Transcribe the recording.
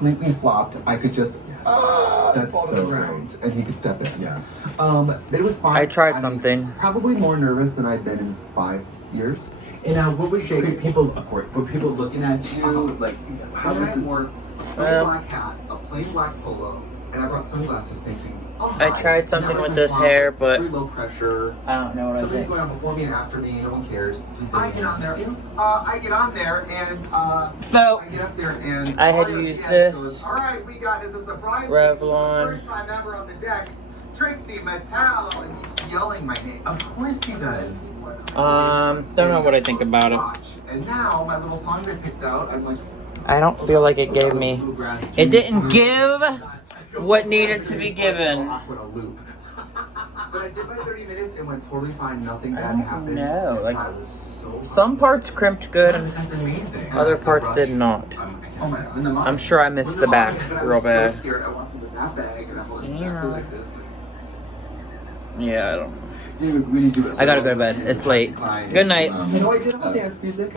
completely flopped, I could just That's fall to so the ground, and he could step in. Yeah. It was fun. I tried something. Probably more nervous than I've been in 5 years. And what was people? Of course, were people looking at you? Like, how was this? More plain black hat, a plain black polo, and I brought sunglasses thinking, oh, I hi. tried something And that with was this my hair, problem. It's but very low pressure. I don't know what I Somebody's did. going on before me and after me. No one cares. I get on there. You? I get on there and So, I get up there and I had Mario used Diaz this goes, all right, we got as a surprise. Revlon. First time ever on the decks. Trixie Mattel and keeps yelling my name. Of course he does. don't know what I think about it. And now my little songs I picked out, I'm like, I don't feel like it gave me. Bluegrass It juice. didn't give what needed to be given. Aqua a loop. But I did my 30 minutes and went totally fine. Nothing I bad don't happened. know, like, I was so Some parts crimped good and That's amazing. other parts did not. Oh my god. In the I'm sure I missed the back real bad. I was so scared. I walked in with that bag and I hold it exactly like this. Yeah, I don't know. Dude, we need to do it. I gotta go to bed. It's late. Good night. You know, I did all dance music.